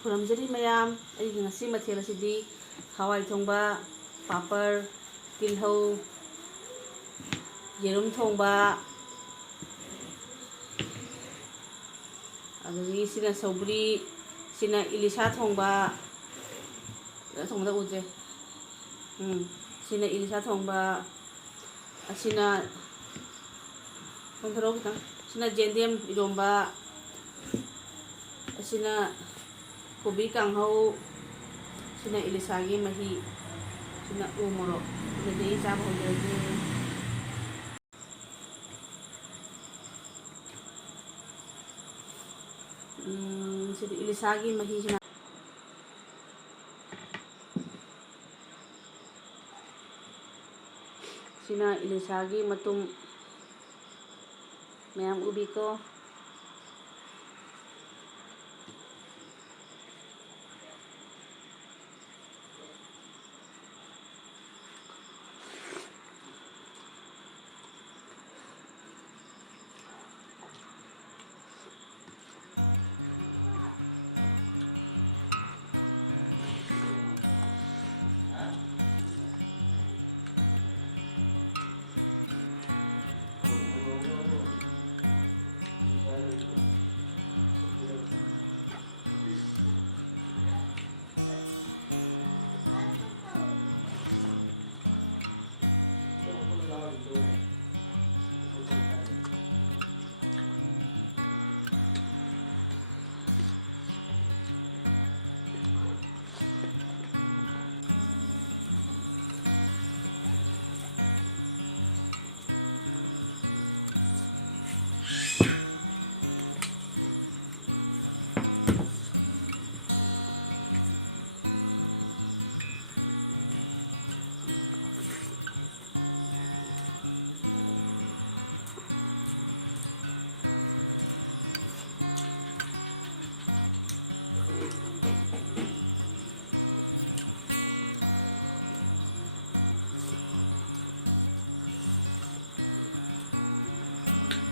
ꯈꯨꯔꯨꯝꯖꯔꯤ ꯃꯌꯥꯝ ꯑꯩꯒꯤ ꯉꯁꯤ ꯃꯊꯦꯜ ꯑꯁꯤꯗꯤ ꯍꯋꯥꯏ ꯊꯣꯡꯕ, ꯄꯥꯄꯔ, ꯇꯤꯜꯍꯧ, ꯌꯦꯔꯨꯝ ꯊꯣꯡꯕ, ꯑꯗꯒꯤ ꯁꯤꯅ ꯁꯧꯒ꯭ꯔꯤ, ꯁꯤꯅ ꯏꯂꯤꯁꯥ ꯊꯣꯡꯕ, ꯊꯣꯡꯕꯗ ꯎꯗ꯭ꯔꯦ. ꯁꯤꯅ ꯏꯂꯤꯁꯥ ꯊꯣꯡꯕ, ꯑꯁꯤꯅ ꯊꯣꯡꯊꯔꯛꯑꯣ ꯈꯤꯇꯪ. ꯁꯤꯅ ꯖꯦꯟꯗꯦꯝ ꯏꯔꯣꯝꯕ, ꯑꯁꯤꯅ ꯀꯣꯕꯤ ꯀꯥꯡꯍꯧ, ꯁꯤꯅ ꯏꯂꯤꯁꯥꯒꯤ ꯃꯍꯤ, ꯁꯤꯅ ꯎ ꯃꯣꯔꯣꯛ. ꯑꯗꯨꯗꯤ ꯑꯩ ꯆꯥꯕ ꯍꯧꯖꯔꯒꯦ. ꯁꯤꯗꯤ ꯏꯂꯤꯁꯥꯒꯤ ꯃꯍꯤꯁꯤꯅ ꯁꯤꯅ ꯏꯂꯤꯁꯥꯒꯤ ꯃꯇꯨꯝ ꯃꯌꯥꯝ ꯎꯕꯤꯀꯣ.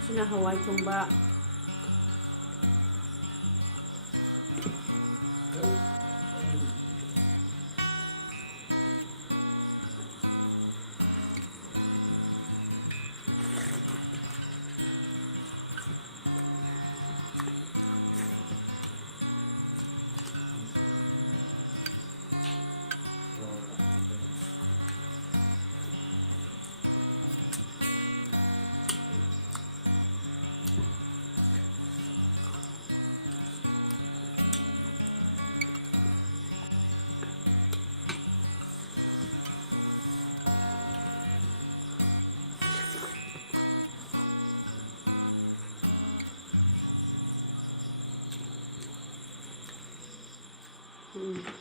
ꯁꯤꯅ ꯍꯋꯥꯏ ꯊꯣꯡꯕ.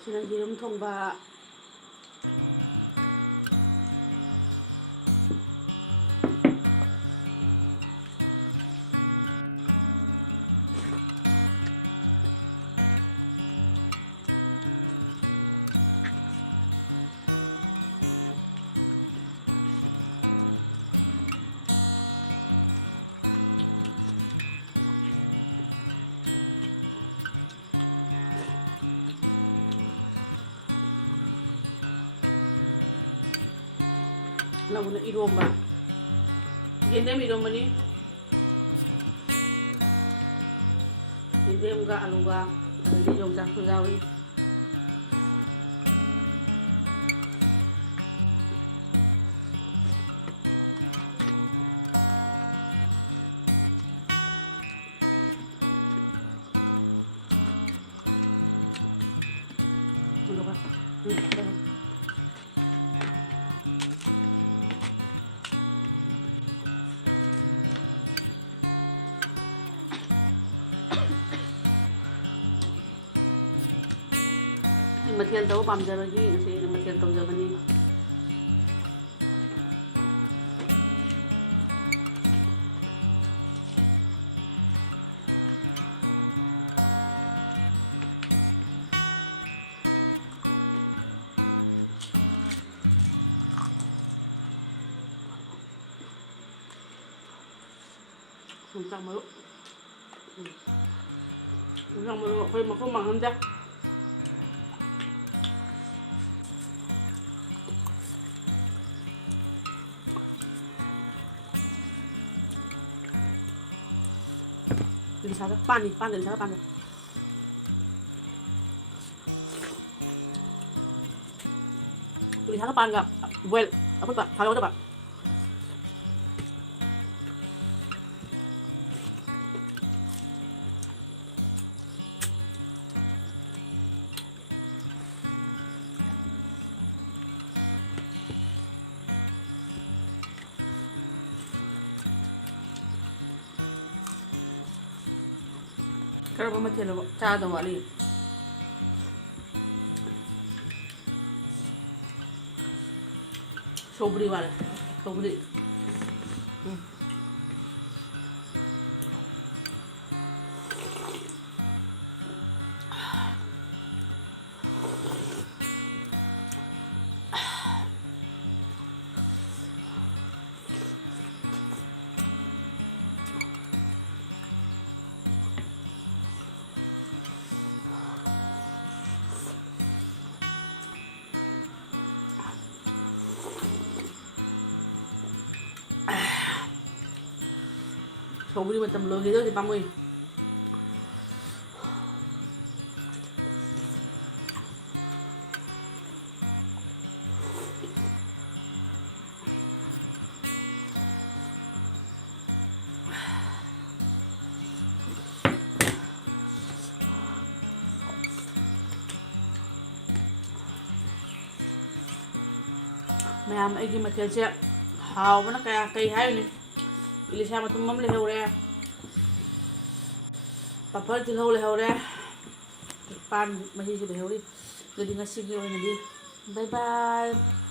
ꯁꯤꯅ ꯌꯦꯔꯨꯝ ꯊꯣꯡꯕ. ꯂꯧꯅ ꯏꯔꯣꯝꯕ. ꯌꯦꯟꯗꯦꯝ ꯏꯔꯣꯝꯕꯅꯤ. ꯌꯦꯟꯗꯦꯝꯒ ꯑꯂꯨꯒ, ꯑꯗꯒꯤ ꯌꯣꯡꯆꯥꯛꯁꯨ ꯌꯥꯎꯏ. ꯃꯊꯦꯜ ꯇꯧꯕ ꯄꯥꯝꯖꯕꯒꯤ ꯉꯁꯤ ꯑꯩꯅ ꯃꯊꯦꯜ ꯇꯧꯖꯕꯅꯤ. ꯌꯣꯡꯆꯥꯛ ꯃꯔꯨ. ꯌꯦꯟꯁꯥꯡ ꯃꯔꯨ ꯑꯩꯈꯣꯏ ꯃꯐꯝ ꯃꯥꯡꯍꯟꯗꯦ Lisaga pani lisaga pani lisaga pan nggak boil apa pak kalau ada pak Kalau mau macam apa cara wali sobri wala sobri sobri macam lo gitu di pamui mayam aigi macam siap hao mana kayak hai ni ilisa matum mam le hore papal tilhau le hore pan masih sudah hore jadi ngasih gini bye bye